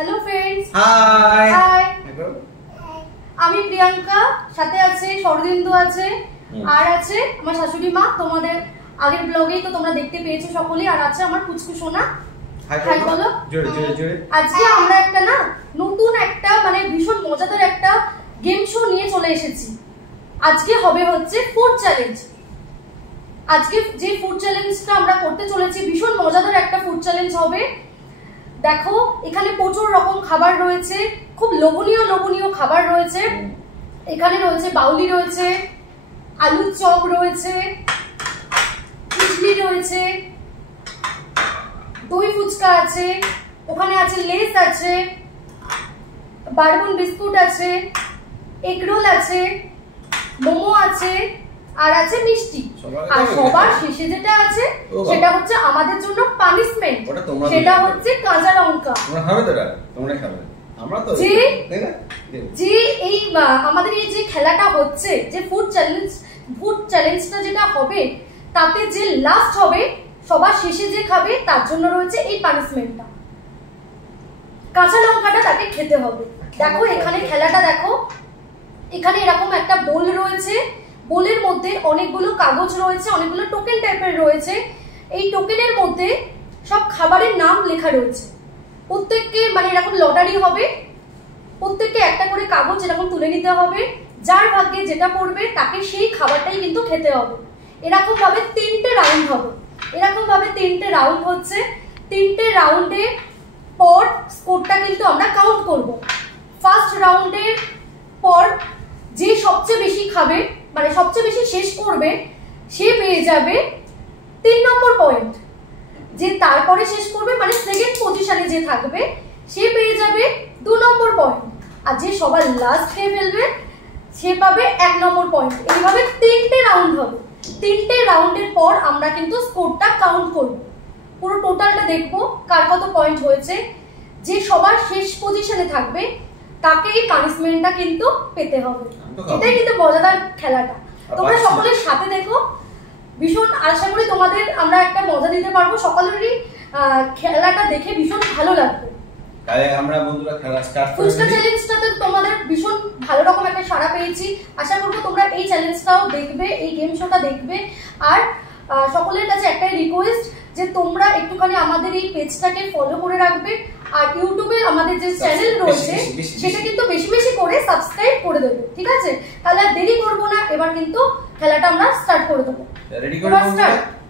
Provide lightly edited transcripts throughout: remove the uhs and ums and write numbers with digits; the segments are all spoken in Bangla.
Hello friends, high high. আমি প্রিয়াঙ্কা, সাথে আছে শরদিন্দু আছে, আর আছে আমার শাশুড়ি মা। তোমাদের আগের ব্লগেই তো তোমরা দেখতে পেয়েছো সকলেই। আর আছে আমার পুচকু সোনা। হাই বলো। জোরে জোরে জোরে। আজকে আমরা একটা নতুন একটা ভীষণ মজাদার একটা গেম শো নিয়ে চলে এসেছি। আজকে হবে হচ্ছে ফুড চ্যালেঞ্জ। আজকে যে ফুড চ্যালেঞ্জটা আমরা করতে চলেছি ভীষণ মজাদার একটা ফুড চ্যালেঞ্জ হবে। দেখো, এখানে প্রচুর রকম খাবার রয়েছে, খুব লোভনীয় লোভনীয় খাবার রয়েছে। এখানে রয়েছে বাউলি, রয়েছে আলুর চপ, রয়েছে ইডলি, রয়েছে দই ফুচকা আছে, ওখানে আছে লেস আছে, বারবন বিস্কুট আছে, এগ রোল আছে, মোমো আছে, আর আছে মিষ্টি। আর সবার শেষে যেটা আছে সেটা হচ্ছে আমাদের জন্য পানিশমেন্ট, সেটা হচ্ছে কাঁচা লঙ্কা। তোমরা খাবে তো? তোমরা খাবে, আমরা তো যে এই আমাদের এই যে খেলাটা হচ্ছে, যে ফুড চ্যালেঞ্জটা যেটা হবে, তাতে যে লাস্ট হবে, সবার শেষে যে খাবে তার জন্য রয়েছে এই পানিশমেন্টটা। কাঁচা লঙ্কাটা তাকে খেতে হবে। দেখো এখানে খেলাটা দেখো, এখানে এরকম একটা বোল রয়েছে, বোলের মধ্যে অনেকগুলো কাগজ রয়েছে, অনেকগুলো টোকেন টাইপের রয়েছে। এই টোকেনের মধ্যে সব খাবারের নাম লেখা রয়েছে। প্রত্যেককে এরকম লটারি হবে, প্রত্যেককে একটা করে কাগজ এরকম তুলে নিতে হবে। যার ভাগ্যে যেটা পড়বে তাকে সেই খাবারটাই কিন্তু খেতে হবে। এরকম ভাবে 3টে রাউন্ড হবে। এরকম ভাবে 3টে রাউন্ড হচ্ছে। 3টে রাউন্ডে পর স্কোরটা কিন্তু আমরা কাউন্ট করব। ফার্স্ট রাউন্ডের পর যে সবচেয়ে বেশি খাবে, সবচেয়ে বেশি শেষ করবে, সে পেয়ে যাবে 3 নম্বর পয়েন্ট। যে তারপরে শেষ করবে, সেকেন্ড পজিশনে যে থাকবে, সে পেয়ে যাবে 2 নম্বর পয়েন্ট। আর যে সবার লাস্ট খেয়ে ফেলবে, সে পাবে 1 নম্বর পয়েন্ট। এইভাবে 3টে রাউন্ড হবে। 3টে রাউন্ডের পর আমরা কিন্তু স্কোরটা কাউন্ট করব, পুরো টোটালটা দেখবো কার কত পয়েন্ট হয়েছে। যে সবার শেষ পজিশনে থাকবে তাকে এই পানিশমেন্টটা কিন্তু পেতে হবে। এটাই কিন্তু মজাদার খেলাটা। তোমরা সকলের সাথে দেখো, ভীষণ আশা করি তোমাদের আমরা একটা মজা দিতে পারবো। সকলেরই খেলাটা দেখে ভীষণ ভালো লাগবে। তাহলে আমরা বন্ধুরা খেলা স্টার্ট করব। ফুচকা চ্যালেঞ্জটাতে তোমাদের ভীষণ ভালো রকম একটা সাড়া পেয়েছি। আশা করব তোমরা এই চ্যালেঞ্জটাও দেখবে, এই গেম শোটা দেখবে। আর সকলের কাছে একটাই রিকোয়েস্ট, যে তোমরা একটুখানি আমাদের এই পেজটাকে ফলো করে রাখবে। আর ইউটিউবে আমাদের যে চ্যানেল রয়েছে সেটা কিন্তু বেশি বেশি করে সাবস্ক্রাইব করে দেবে, ঠিক আছে? তাহলে আর দেরি করব না, এবার কিন্তু খেলাটা আমরা স্টার্ট করে দেবো। রেডি করে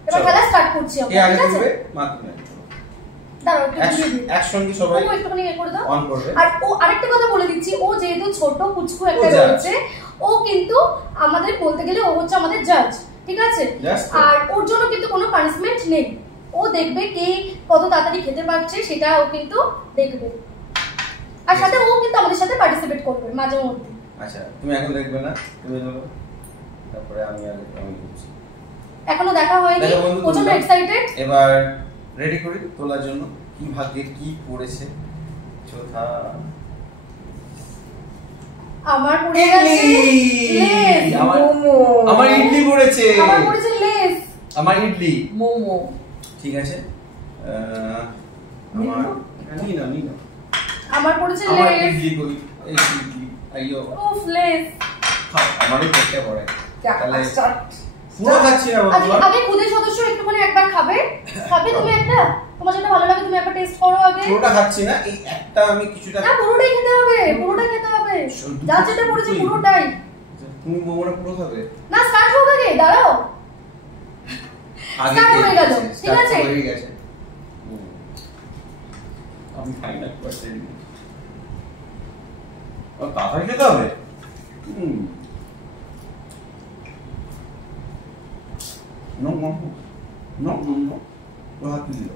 এবার খেলা স্টার্ট করছি আমরা, ঠিক আছে? একসঙ্গে সবাই একটুখানি করে দাও। অন করবে। আর ও আরেকটা কথা বলে দিচ্ছি, ও যেহেতু ছোট পুচকু একটা রয়েছে, ও কিন্তু আমাদের বলতে গেলে ও হচ্ছে আমাদের জাজ, ঠিক আছে? আর ওর জন্য কিন্তু কোনো পানিশমেন্ট নেই। ও দেখবে কে কত তাড়াতাড়ি খেতে পারছে, সেটা ও কিন্তু দেখবে। আর সাথে ও কিন্তু আমাদের সাথে পার্টিসিপেট করবে মাঝে মধ্যে। আচ্ছা, তুমি এখন দেখবে না, তুমি বলো, তারপরে আমি বলছি। এখনো দেখা হয়নি, প্রচন্ড এক্সাইটেড। এবার রেডি করি তোলার জন্য। কি ভাগ্যে কি পড়েছে? চোথা আমার পড়ে গেছে লেস, মোমো। আমার ইডলি পড়েছে। আমার পড়েছে লেস, আমার ইডলি, মোমো। ঠিক আছে। আমার নিনো আমার পড়েছে লেস। আমার ইডলি কই? এই ইডলি আইয়ো, উফ, লেস। আমারই পেটে পড়ে। তাহলে স্টার্ট। পুরো খাচ্ছি না বাবা। আগে খুদের সদস্য একটুখানি একবার খাবে তুমি একটা, তোমার যেটা ভালো লাগে তুমি একবার টেস্ট করো আগে। পুরোটা খাচ্ছি না, এই একটা আমি কিছুটা। না, পুরোটাই খেতে হবে, পুরোটাই খেতে হবে। যা যেটা পড়েছে পুরোটাই। তুমি মোমোটা পুরো খাবে না? স্টার্ট হোক আগে, দাঁড়াও। স্টার্ট হয়ে গেল, ঠিক আছে? হয়ে গেছে। আমি খাই না পারছেন। ও তাড়াতাড়ি খেতে হবে। No, lo has pedido.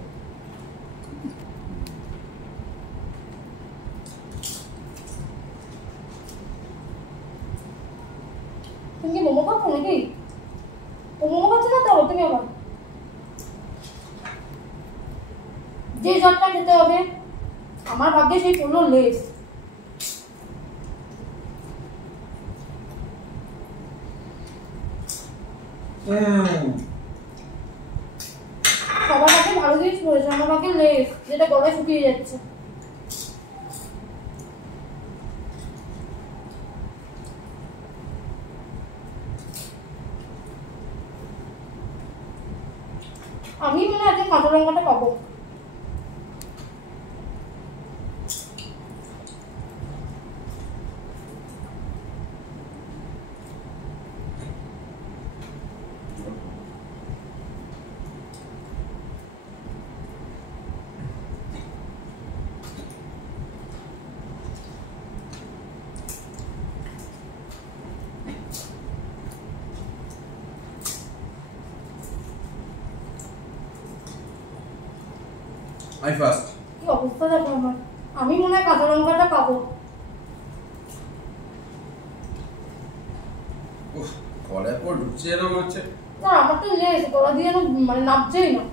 তুমি কি মোমো খাচ্ছো নাকি? ও মোমো খাচ্ছে না তো? তুমি আবার যে জটটা খেতে হবে। আমার ভাগ্যে সেই পড়লো লেস। সবার আগে ভালো জিনিস পড়েছে, আমার আগে লেস, যেটা গলায় শুকিয়ে যাচ্ছে। কাঁচা লঙ্কাটা পাবো। I first. কি অবস্থা দেখো আমার, আমি মনে হয় কাঁচা লঙ্কাটা পাবো। উফ, গলায় পর ঢুকছে এরকম হচ্ছে। না আমার তো লেস গলা দিয়ে মানে নামছেই না।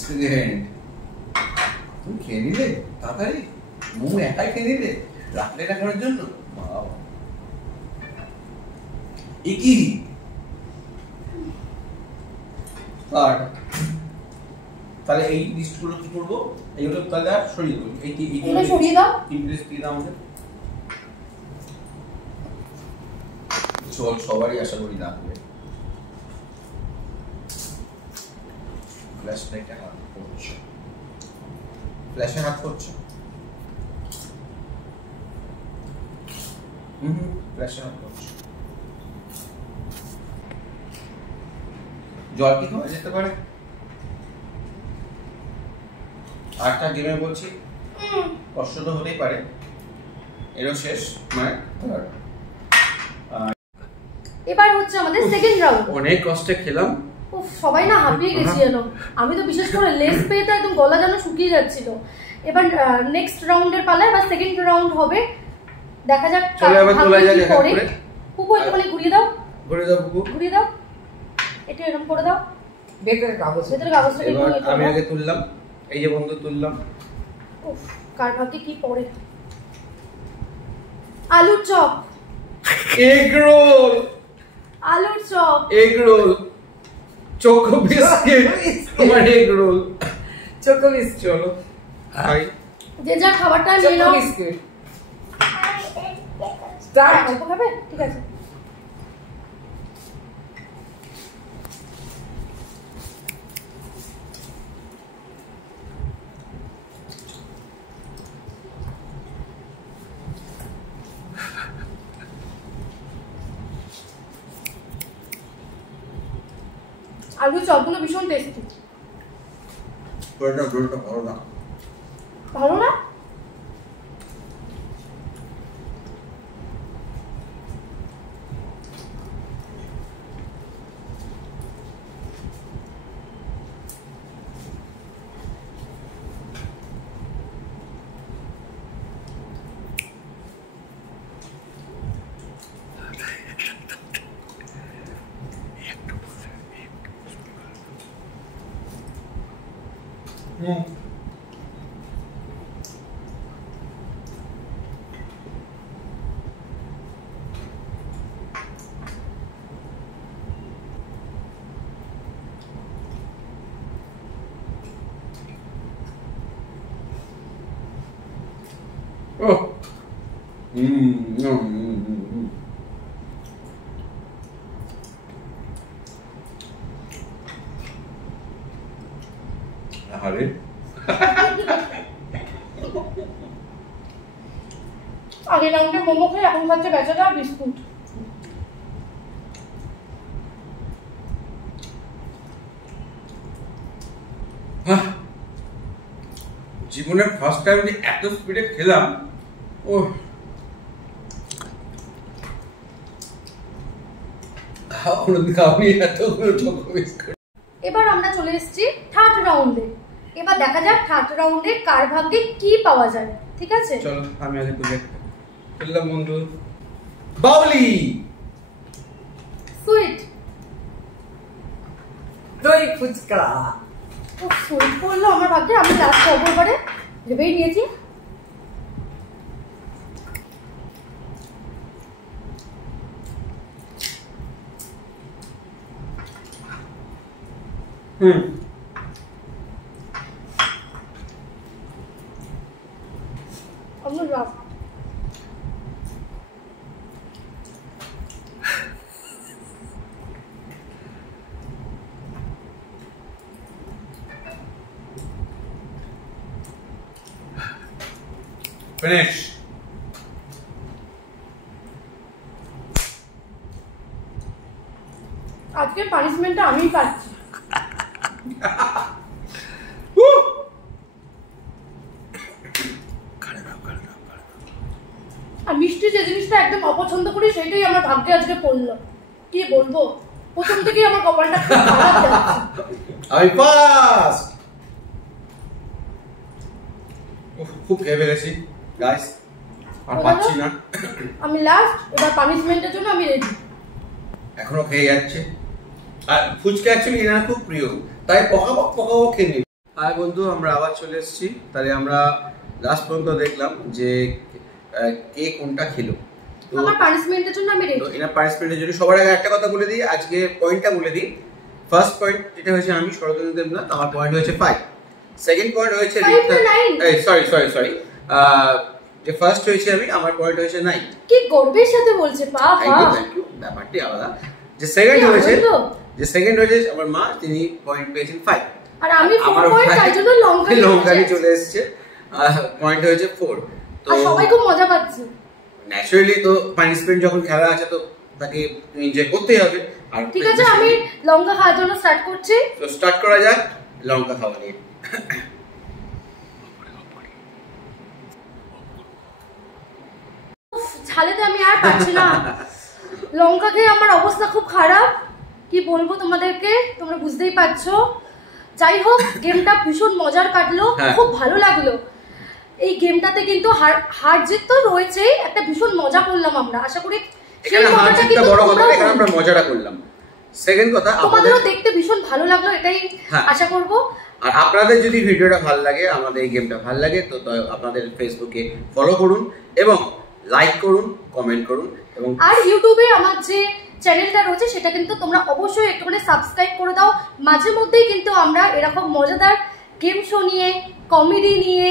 সেকেন্ড তুমি খেয়ে নিলে তাড়াতাড়ি, মোমো একাই খেয়ে নিলে রাখলে রাখার জন্য। কি আর তাহলে এই লিস্টগুলো কি করবো? এইগুলো তাহলে আর সরিয়ে দেবো। এগুলো সরিয়ে দাও। ইন্টারেস্ট দিয়ে দাও আমাদের। চল সবারই আশা করি রাখবে। ফ্ল্যাশ লাইটে হাত করছো, ফ্ল্যাশে হাত করছো। ফ্ল্যাশে হাত করছো। জল কি খাওয়া যেতে পারে? আরেকটা গেমে বলছি, কষ্ট তো হতেই পারে, এরও শেষ মানে এবার হচ্ছে আমাদের সেকেন্ড রাউন্ড। অনেক কষ্টে খেলাম। উফ, সবাই না হাঁপিয়ে গেছি যেন। আমি তো বিশেষ করে লেস পেয়ে তো একদম গলা যেন শুকিয়ে যাচ্ছিল। এবার নেক্সট রাউন্ডের পালা, এবার সেকেন্ড রাউন্ড হবে। দেখা যাক চলো এবার তোলা যাক এক এক করে। পুকু একটুখানি ঘুরিয়ে দাও, ঘুরিয়ে দাও পুকু, ঘুরিয়ে দাও। এটা এরকম করে দাও, ভেতরে কাগজটা এবার আমি আগে তুললাম, এই যে বন্ধু তুললাম। উফ, কার ভাগ্যে কি পড়ে। আলুর চপ, এগ রোল, আলুর chop, egg roll, choco biscuit, তোমার এগ রোল, চোকো বিস্কিট। চলো খাই। যে যা খাবারটা নিয়ে নাও। Biscuit start. অল্প খাবে? ঠিক আছে। আলু চপগুলো ভীষণ টেস্টি। রোলটা ভালো না। ভালো না? Oh. আরে আগে রাউন্ডে মোমো খেয়ে এখন খাচ্ছে বেচারা বিস্কুট। জীবনের ফার্স্ট টাইম যে এত স্পিডে খেলাম। ও এবার আমরা চলে এসেছি থার্ড রাউন্ডে। এবার দেখা যাক থার্ড রাউন্ডে কার ভাগ্যে কি পাওয়া যায়। ঠিক আছে, চলো আমি আগে তুলে ফেললাম বন্ধু। বাউলি, সুইট, দই ফুচকা। ও সুইট পড়লো আমার ভাগ্যে। আমি লাস্ট করবো এবারে, ভেবেই নিয়েছি। আমি লাস্ট। ফিনিশ। আজকে পানিশমেন্টটা আমিই পাচ্ছি। আর মিষ্টি যে জিনিসটা একদম অপছন্দ করি সেটাই আমার ভাগ্যে আজকে পড়লো। কি বলবো, প্রথম থেকেই আমার কপালটা খুব খারাপ যাচ্ছে। আমি ফার্স্ট। খুব খেয়ে ফেলেছি গাইস, আর পাচ্ছি না। আমি লাস্ট, এবার পানিশমেন্টের জন্য আমি রেডি। এখনো খেয়ে যাচ্ছে। আর ফুচকা অ্যাকচুয়ালি এনার খুব প্রিয়, তাই পকাবক খেয়ে নিই। আর বন্ধু, আমরা আবার চলে এসেছি। তাহলে আমরা লাস্ট পর্যন্ত দেখলাম যে কে কোনটা খেলো। তো আমার পানিশমেন্টের জন্য আমি রেডি। তো এনার পানিশমেন্টের জন্য সবার আগে একটা কথা বলে দিই, আজকে পয়েন্টটা বলে দিই। ফার্স্ট পয়েন্ট যেটা হয়েছে আমি শরতেন্দ্র দেবনাথ, আমার পয়েন্ট হয়েছে 5। সেকেন্ড পয়েন্ট হয়েছে সরি যে ফার্স্ট হয়েছে আমি, আমার পয়েন্ট হয়েছে 9। কি গর্বের সাথে বলছে বাবা। থ্যাংক ইউ, ব্যাপারটি আলাদা। যে সেকেন্ড হয়েছে আমার মা, তিনি পয়েন্ট পেয়েছেন 5। আর আমি 4 পয়েন্ট, তাই জন্য লঙ্কা চলে এসেছে, পয়েন্ট হয়েছে 4। তো আর সবাই খুব মজা পাচ্ছে। ন্যাচারালি তো পানিশমেন্ট যখন খেলা আছে তো তাকে এনজয় করতেই হবে। আর ঠিক আছে, আমি লঙ্কা খাওয়ার জন্য স্টার্ট করছি। তো স্টার্ট করা যাক লঙ্কা খাওয়া নিয়ে। ঝালেতে আমি আর পাচ্ছি না। লঙ্কা খেয়ে আমার অবস্থা খুব খারাপ। কি বলবো তোমাদেরকে, তোমরা বুঝতেই পারছো। যাই হোক, গেমটা ভীষণ মজার কাটলো, খুব ভালো লাগলো। এই গেমটাতে কিন্তু হার জিত তো রয়েছেই, একটা ভীষণ মজা করলাম আমরা। আশা করি এখানে হার জিতটা বড় কথা না, এখানে আমরা মজাটা করলাম। সেকেন্ড কথা, তোমাদেরও দেখতে ভীষণ ভালো লাগলো, এটাই আশা করব। আর আপনাদের যদি ভিডিওটা ভালো লাগে, আমাদের এই গেমটা ভালো লাগে, তো আপনাদের ফেসবুকে ফলো করুন এবং লাইক করুন, কমেন্ট করুন। এবং আর ইউটিউবে আমার যে চ্যানেলটা রয়েছে সেটা কিন্তু তোমরা অবশ্যই একটুখানি সাবস্ক্রাইব করে দাও। মাঝে মধ্যেই কিন্তু আমরা এরকম মজাদার গেম শো নিয়ে, কমেডি নিয়ে,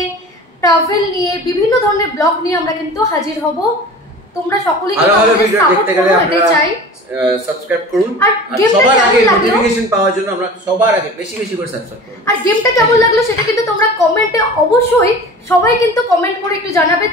ট্রাভেল নিয়ে, বিভিন্ন ধরনের ব্লগ নিয়ে আমরা কিন্তু হাজির হব। তোমরা সকলেই কিন্তু আমাদের সাপোর্ট করো, এটাই চাই। সাবস্ক্রাইব করুন, আর সবার আগে নোটিফিকেশন পাওয়ার জন্য আমরা সবার আগে বেশি বেশি করে সাবস্ক্রাইব করুন। আর গেমটা কেমন লাগলো সেটা কিন্তু তোমরা কমেন্টে অবশ্যই সবাই কিন্তু কমেন্ট করে একটু জানাবে।